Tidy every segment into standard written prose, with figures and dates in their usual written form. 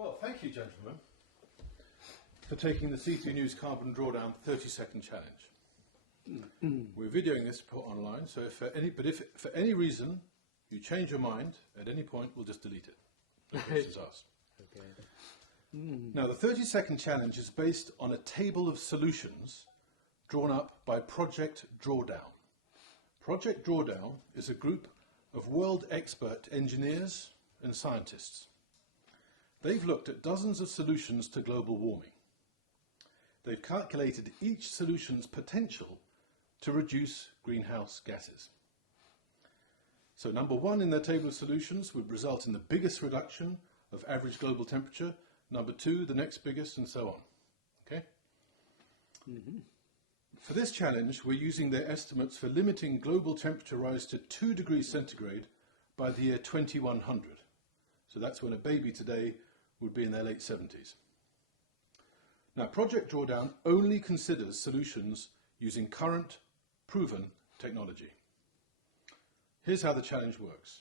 Well, thank you, gentlemen, for taking the C3 News Carbon Drawdown 30-second challenge. We're videoing this to put online, so if for any reason you change your mind at any point, we'll just delete it. No questions asked. Okay. Now, the 30-second challenge is based on a table of solutions drawn up by Project Drawdown. Project Drawdown is a group of world expert engineers and scientists. They've looked at dozens of solutions to global warming. They've calculated each solution's potential to reduce greenhouse gases. So number one in their table of solutions would result in the biggest reduction of average global temperature. Number two, the next biggest, and so on. Okay? For this challenge, we're using their estimates for limiting global temperature rise to 2 degrees centigrade by the year 2100. So that's when a baby today would be in their late 70s. Now, Project Drawdown only considers solutions using current, proven technology. Here's how the challenge works.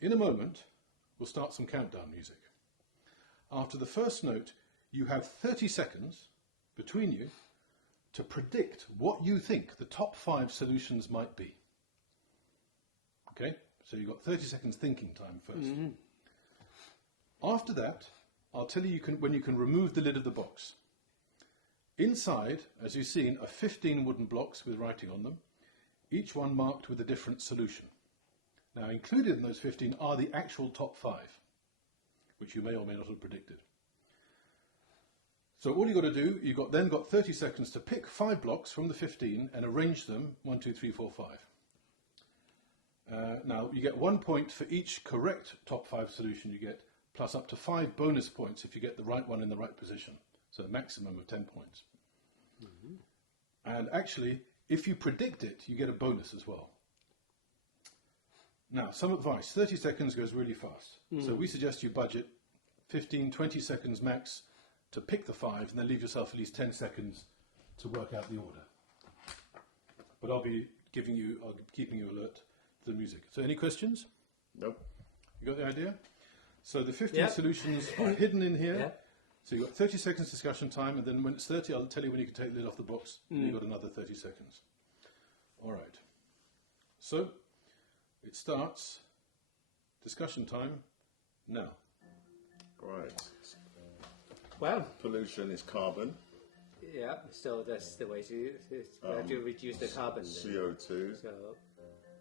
In a moment, we'll start some countdown music. After the first note, you have 30 seconds between you to predict what you think the top 5 solutions might be. Okay? So you've got 30 seconds thinking time first. After that, I'll tell you when you can remove the lid of the box. Inside, as you've seen, are 15 wooden blocks with writing on them, each one marked with a different solution. Now, included in those 15 are the actual top 5, which you may or may not have predicted. So all you've got to do, then got 30 seconds to pick 5 blocks from the 15 and arrange them 1, 2, 3, 4, 5. Now, you get 1 point for each correct top 5 solution you get, plus up to 5 bonus points if you get the right one in the right position. So a maximum of 10 points. And actually, if you predict it, you get a bonus as well. Now, some advice. 30 seconds goes really fast. So we suggest you budget 15, 20 seconds max to pick the 5, and then leave yourself at least 10 seconds to work out the order. But I'll be keeping you alert to the music. So any questions? Nope. You got the idea? So the 15 solutions are hidden in here. Yeah. So you've got 30 seconds discussion time, and then when it's 30, I'll tell you when you can take the lid off the box. And you've got another 30 seconds. All right. So it starts discussion time now. Right. Well, Pollution is carbon, yeah, so that's the way to reduce the carbon. Then. CO2. So,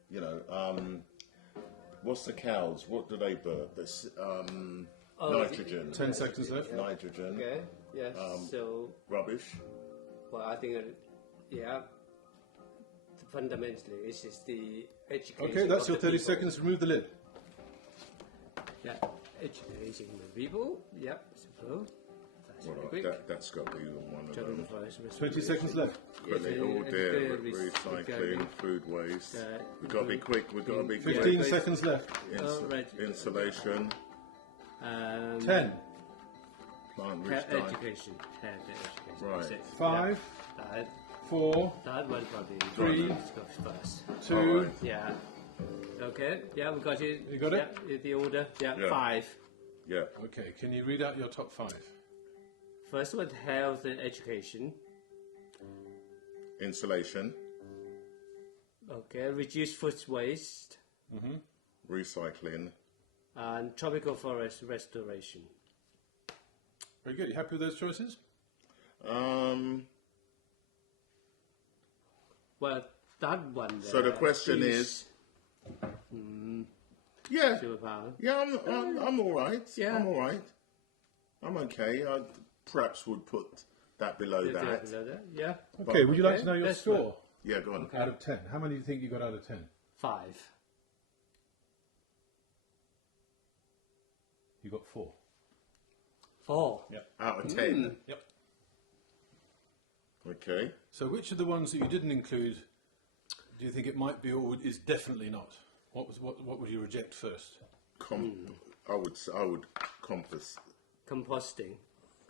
You know, what's the cows? What do they burn? This nitrogen. 10 seconds left. Nitrogen. okay, yes, so, Rubbish. well, I think, fundamentally, it's just the education. Okay, that's of your the 30 people. seconds. Remove the lid. Yeah, educating the people, yeah, so, that's Well, very quick. that's got to be one of them. 20 seconds left. Quickly, all there, recycling, food waste. We've got to be quick. We've got to be quick. 15 seconds left. Right. Insulation, 10, plant rich diet. Education. Education. Right. That's it. 5, Yeah. 4, That one probably 3, goes first. 2, Alright. Yeah. Okay. Yeah, we got it. You got it? Yeah, the order. Yeah, Yeah. 5. Yeah. Okay, can you read out your top 5? First one, health and education. Insulation, Okay, reduce food waste recycling. and tropical forest restoration. Very good. You happy with those choices? Well, that one. So the question is, yeah, superpower. yeah, I'm all right. Yeah. I'm all right. I'm okay. I perhaps would put that below that. Yeah. Okay, would you like to know your That's score Yeah, go on. out of 10? How many do you think you got out of 10? 5. You got 4. 4. Yep. Out of 10. Yep. Okay. So which of the ones that you didn't include do you think it might be or is definitely not? What would you reject first? I would compass. Composting.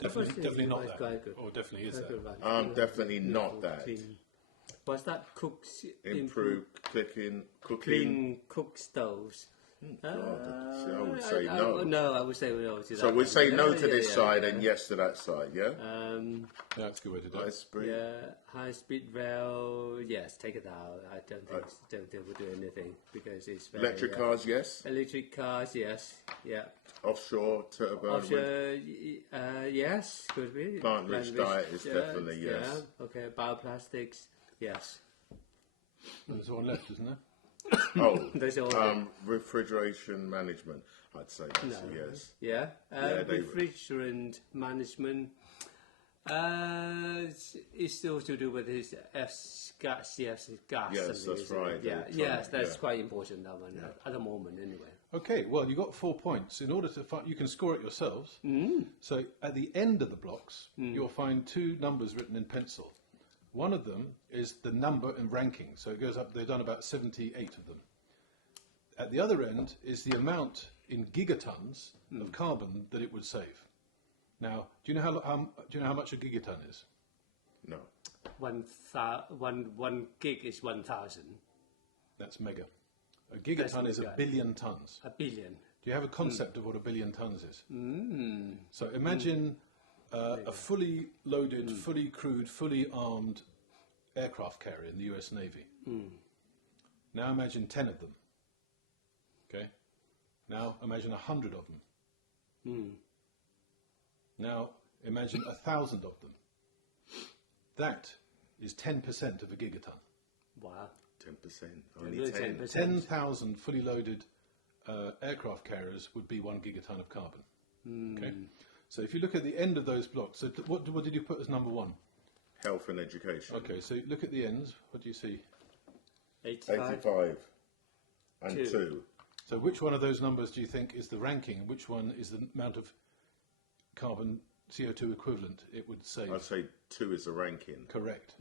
Definitely not that. Quite good. Or definitely is Quite that. good, right. Definitely not that. Clean. What's that? Cooks Improve cooking. clean cook stoves. God, I would say no. No, I would say no to that. So we say no Yeah, to this yeah, side yeah. and yes to that side, yeah? That's a good way to do it. High speed. Yeah, high speed rail. Yes, take it out. I don't think we'll do anything because it's very, Electric cars, yes. Electric cars, yes. Yeah. Offshore, turbine, wind. Offshore, yes, could be. Plant-rich diet is definitely yes. Yeah. Okay, bioplastics, yes. There's one left, isn't there? Oh, There's all refrigeration management. I'd say that's a yes. Yeah. they- Refrigerant management. It's still to do with his gas. Yes, gas. Yes, something, that's isn't it? right. Yeah, They're yes, trying- that's yeah. quite important. That one at the moment, anyway. Okay, well, you got 4 points. In order to find, you can score it yourselves. So at the end of the blocks, you'll find 2 numbers written in pencil. One of them is the number and ranking. So it goes up, they've done about 78 of them. At the other end is the amount in gigatons of carbon that it would save. Now, do you know how much a gigaton is? No. One gig is 1,000. That's mega. A gigaton is a billion tons. A billion. Do you have a concept of what a billion tons is? So imagine a fully loaded, fully crewed, fully armed aircraft carrier in the US Navy. Now imagine 10 of them. Okay? Now imagine 100 of them. Now imagine 1,000 of them. That is 10% of a gigaton. Wow. 10%. Only Only 10. 10%. 10,000 fully loaded aircraft carriers would be 1 gigaton of carbon. Okay? So if you look at the end of those blocks, so what did you put as number 1? Health and education. Okay, so look at the ends. What do you see? 85 and 2. So which one of those numbers do you think is the ranking? And which one is the amount of carbon CO2 equivalent it would save? I'd say 2 is the ranking. Correct.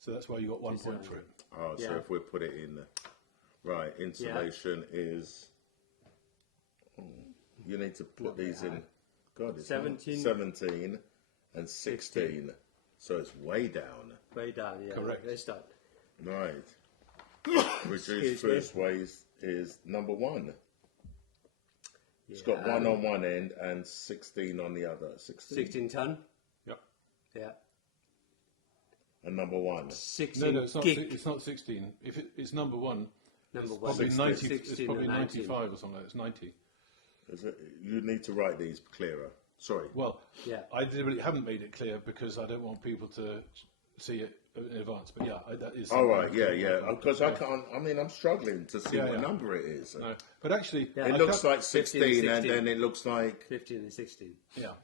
So that's why you got 1 point for it. Oh, so Yeah. if we put it in, right, insulation is. You need to put these in. God, it's 17. 17 and 16. So it's way down. Way down, yeah. Correct. Let's start. Right. Reduce Excuse me. first waste is number 1. It's got 1 on one end and 16 on the other. 16 ton? Yep. Yeah. And number 1. 16 No, it's not. gig. It's not 16. If it's number 1, Number it's one. probably 16. 90. It's 16 probably or 19. 95 or something. Like that. It's 90. Is it, you need to write these clearer. Sorry. Well, Yeah. I deliberately haven't made it clear because I don't want people to see it in advance. But yeah, that is. All right, yeah. Because I can't. I mean, I'm struggling to see Yeah, what yeah. number it is. No, but actually, Yeah. It I looks can't- like 16, 15, and 16. then it looks like 15 and 16. Yeah.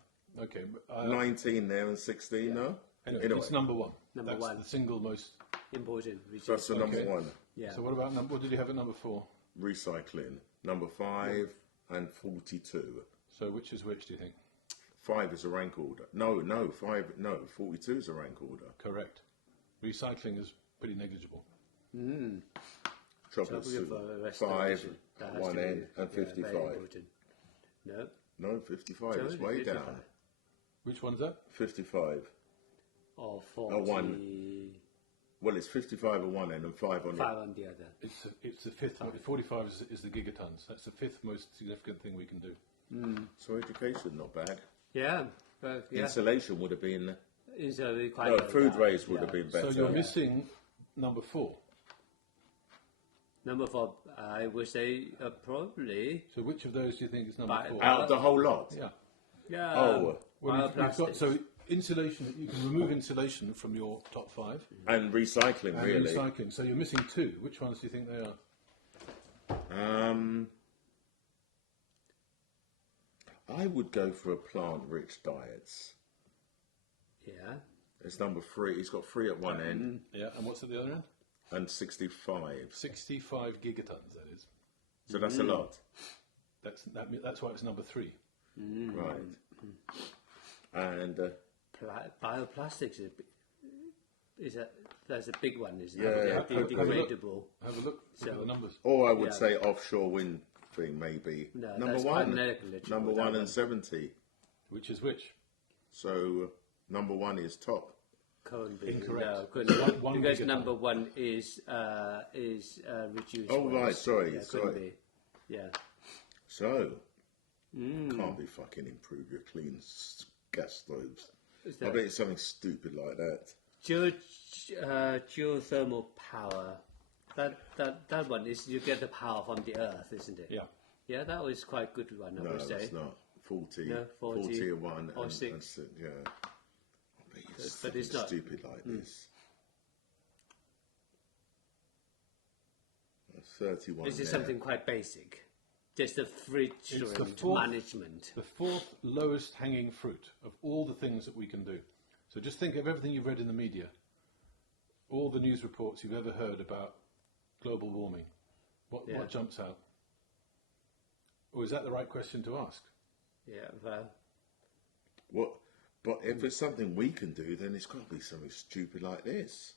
Okay. 19 there and 16. No. Anyway, it's number 1. Number That's one. the single most. Important. So that's the number Okay. 1. Yeah. So what about what did you have at number 4? Recycling. Number 5 and 42. So which is which? Do you think? 5 is a rank order. No, 5. No, 42 is a rank order. Correct. Recycling is pretty negligible. Chocolate Trouble soup. for 5 restoration. That at has one to be, end and yeah, very 55. important. No. No, 55 is Totally way 55. down. Which one's that? 55. Or 40. Oh, 1. Well, it's 55 on one end and 5 on the 5 on the other. It's the fifth. 45 is the gigatons. That's the 5th most significant thing we can do. So education, not bad. Yeah. But yeah. Insulation would have been. It's quite No, low food down. waste would Yeah. have been better. So you're missing number 4. Number 4, I would say probably. So which of those do you think is number Bi- 4? Out of the whole lot. Yeah. Yeah. Oh. Well, you've got, bioplastics. so insulation. You can remove insulation from your top 5. And recycling, And really. recycling. So you're missing 2. Which ones do you think they are? I would go for a plant-rich diets. Yeah. It's number 3. It's got 3 at one end Yeah. And what's at the other end? and 65. 65 gigatons. That is. So that's a lot. That's why it's number 3. Right. And Bioplastics that's a big one, isn't Yeah, it? yeah. Have a look. Biodegradable. Have a look. Look at the numbers. or I would Yeah. say offshore wind thing, maybe. No, number that's 1. quite negligible, Number that 1 one. and 70. Which is which? So number 1 is top. Couldn't be. Incorrect. No, couldn't be. One Because gigaton. number 1 is reduced. Oh, waste. right, sorry, Yeah, sorry. couldn't be. Yeah. So, can't be fucking improve your clean gas stoves. I bet it's something stupid like that. Geothermal power. That one is you get the power from the earth, isn't it? Yeah. Yeah, that was quite a good one, I No, would say. it's not. 40. No, 40 a one. or and, 6. And, yeah. But it's not. Stupid like this. 31. This is something quite basic. Just the refrigerant management. The fourth lowest hanging fruit of all the things that we can do. So just think of everything you've read in the media, all the news reports you've ever heard about global warming. What jumps out? Or is that the right question to ask? Yeah, well. But if it's something we can do, then it's got to be something stupid like this.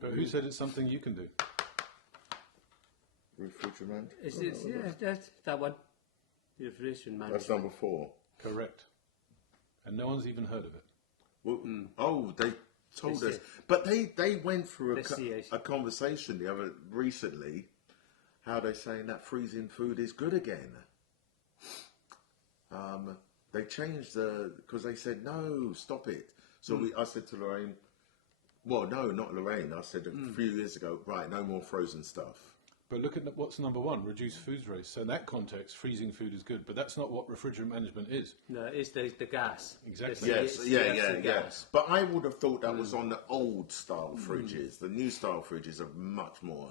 But who said it's something you can do? Refrigerant? That's that one. Refrigerant management. That's number 4. Correct. And no one's even heard of it. Well, oh, they told us. But they went through a conversation recently, how they're saying that freezing food is good again. They changed because they said, no, stop it. So I said to Lorraine, well, no, not Lorraine. I said a few years ago, right, no more frozen stuff. But look at what's number 1, reduce food waste. So in that context, freezing food is good, but that's not what refrigerant management is. No, it's the gas. Exactly. Yes, yeah. But I would have thought that was on the old style fridges. The new style fridges are much more.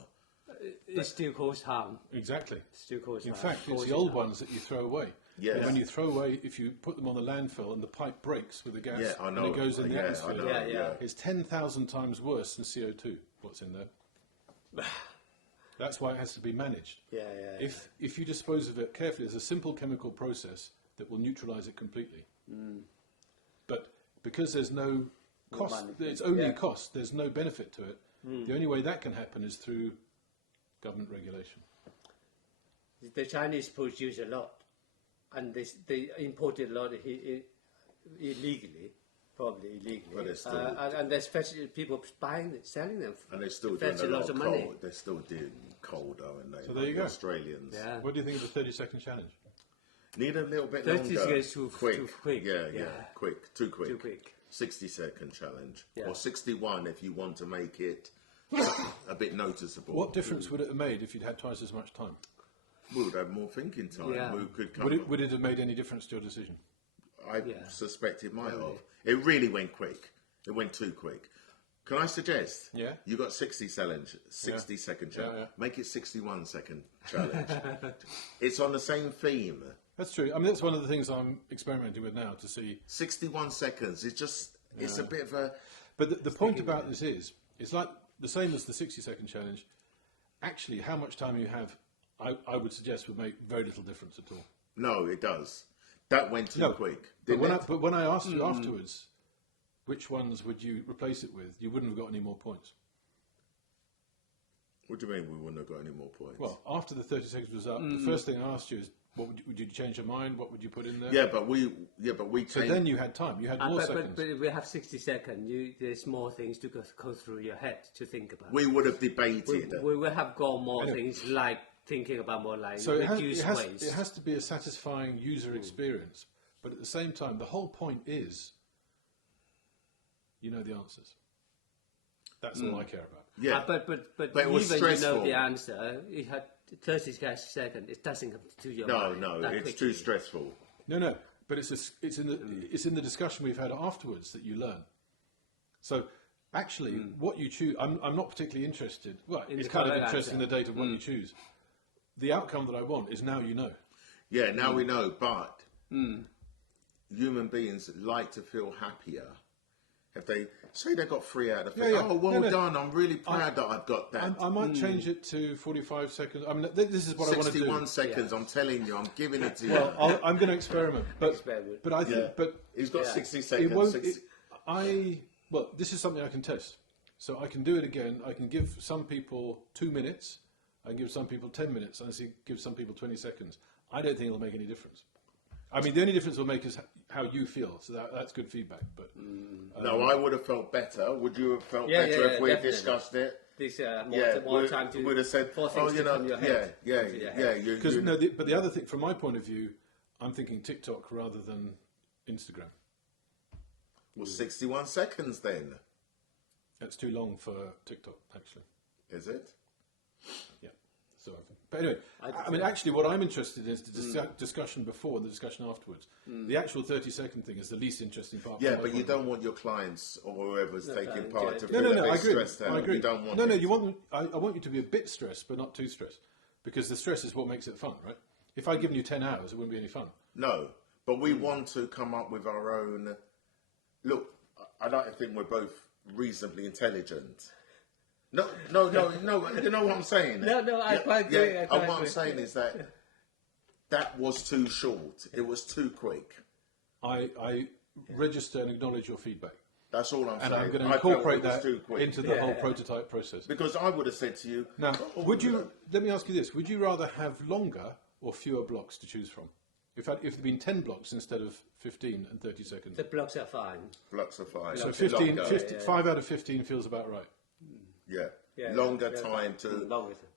It still causes harm. Exactly. Still causes harm. In fact, it's the old ones that you throw away. Yes. And when you throw away, if you put them on the landfill and the pipe breaks with the gas I know. and it goes in the atmosphere, I it's 10,000 times worse than CO2, what's in there. That's why it has to be managed. If you dispose of it carefully, there's a simple chemical process that will neutralise it completely. But because there's no cost, it's only cost, there's no benefit to it, the only way that can happen is through government regulation. The Chinese produce a lot, and they imported a lot illegally. Probably illegally, but still, and there's people buying it, selling them. And they're still doing a lot of money. coal. They're still doing coal, though, and so there you go. Australians. Yeah. What do you think of the 30-second challenge? Need a little bit 30 longer. seconds too quick. Quick, too quick. Too quick. 60-second challenge, or 61 if you want to make it a bit noticeable. What difference would it have made if you'd had twice as much time? We would have more thinking time. Yeah. We could come Would it have made any difference to your decision? I suspect it might have. It really went quick. It went too quick. Can I suggest? Yeah. You got 60 second challenge. Yeah. Make it 61 second challenge. It's on the same theme. That's true. I mean, that's one of the things I'm experimenting with now to see. 61 seconds. It's just. It's a bit of a. But the point about this is, it's like the same as the 60-second challenge. Actually, how much time you have, I would suggest, would make very little difference at all. No, it does. That went too quick. But when I asked you afterwards, which ones would you replace it with, you wouldn't have got any more points. What do you mean we wouldn't have got any more points? Well, after the 30 seconds was up, the first thing I asked you is, would you change your mind? What would you put in there? Yeah, but we So then you had time. You had more seconds. But if we have 60 seconds, there's more things to go through your head to think about. We would have debated. We will have got more things like thinking about more like so reduce waste. It has to be a satisfying user experience. But at the same time, the whole point is, you know the answers. That's all I care about. Yeah, but it was even stressful. you know the answer, it had 30 seconds. It doesn't come to your mind. No, that it's quickly. too stressful. No. But it's in the discussion we've had afterwards that you learn. So actually, what you choose, I'm not particularly interested. Well, it's kind of interesting the date of what you choose. The outcome that I want is now you know. Yeah, now we know, but human beings like to feel happier. If they say they got 3 out of 5, well done, I'm really proud that I've got that. I might change it to 45 seconds. I mean, this is what I want to do. 61 seconds, I'm telling you, I'm giving it to you. Well, I'm going to experiment. But I think... Yeah. But he's got 60 seconds. Well, this is something I can test. So I can do it again. I can give some people 2 minutes. I can give some people 10 minutes. And I give some people 20 seconds. I don't think it'll make any difference. I mean, the only difference it'll make is how you feel. So that's good feedback. But no, I would have felt better. Would you have felt better if we had discussed it? this Yeah, more time to would have said, for things to come your head. yeah. Because but the other thing, from my point of view, I'm thinking TikTok rather than Instagram. Well, 61 seconds then. That's too long for TikTok, actually. Is it? Yeah. So, but anyway, I mean, actually, what I'm interested in is the discussion before and the discussion afterwards. The actual 30-second thing is the least interesting part. Yeah, but you don't want your clients or whoever's taking part to feel no, a I bit agree. stressed out. I agree. You don't want no, it. you want. I want you to be a bit stressed, but not too stressed, because the stress is what makes it fun, right? If I'd given you 10 hours, it wouldn't be any fun. No, but we want to come up with our own. Look, I like to think we're both reasonably intelligent. No. You know what I'm saying? No, I quite agree. Yeah, what I'm saying is that was too short. It was too quick. I register and acknowledge your feedback. That's all I'm saying. And I'm going to I felt incorporate it was that too quick. into the whole prototype process. Because I would have said to you... Now, let me ask you this. Would you rather have longer or fewer blocks to choose from? If there'd been 10 blocks instead of 15 and 30 seconds. The blocks are fine. Blocks are fine. So 5 out of 15 feels about right. Yeah. Longer time to...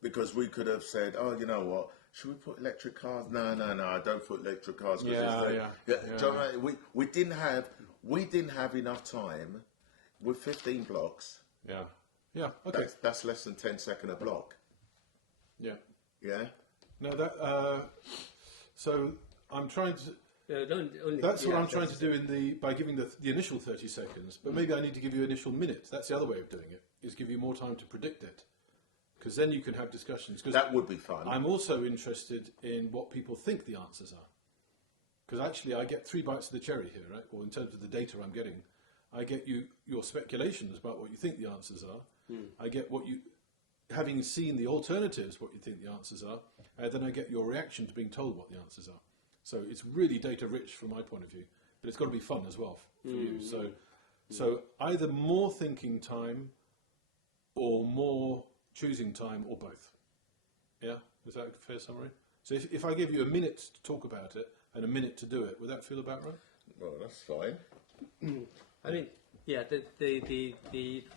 Because we could have said, oh, you know what? Should we put electric cars? No, I don't put electric cars. Do you know, we didn't have enough time with 15 blocks. Yeah, okay. That's less than 10 seconds a block. Yeah. Yeah? No, so I'm trying to... That's what I'm trying to do by giving the initial 30 seconds, but maybe I need to give you initial minutes. That's the other way of doing it, is give you more time to predict it. Because then you can have discussions. That would be fun. I'm also interested in what people think the answers are. Because actually I get 3 bites of the cherry here, right? Or in terms of the data I'm getting, I get your speculations about what you think the answers are. I get having seen the alternatives, what you think the answers are, and then I get your reaction to being told what the answers are. So it's really data rich from my point of view, but it's got to be fun as well for you. So either more thinking time or more choosing time, or both. Yeah? Is that a fair summary? So if I give you a minute to talk about it and a minute to do it, would that feel about right? Well, that's fine. I mean, yeah, the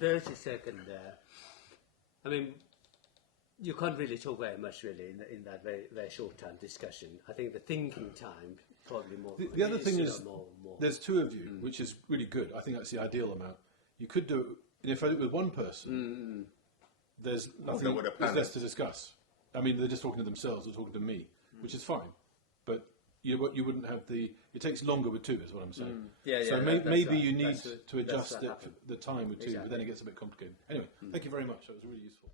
30-second there, I mean, you can't really talk very much really in that very, very short time discussion. I think the thinking time probably more. The other thing is, more. There's 2 of you, which is really good. I think that's the ideal amount. You could do it, and if I do it with one person, there's nothing, there's less to discuss. I mean, they're just talking to themselves or talking to me, which is fine. But you wouldn't have it takes longer with 2, is what I'm saying. So maybe you need to adjust the time with 2, but then it gets a bit complicated. Anyway, thank you very much. That was really useful.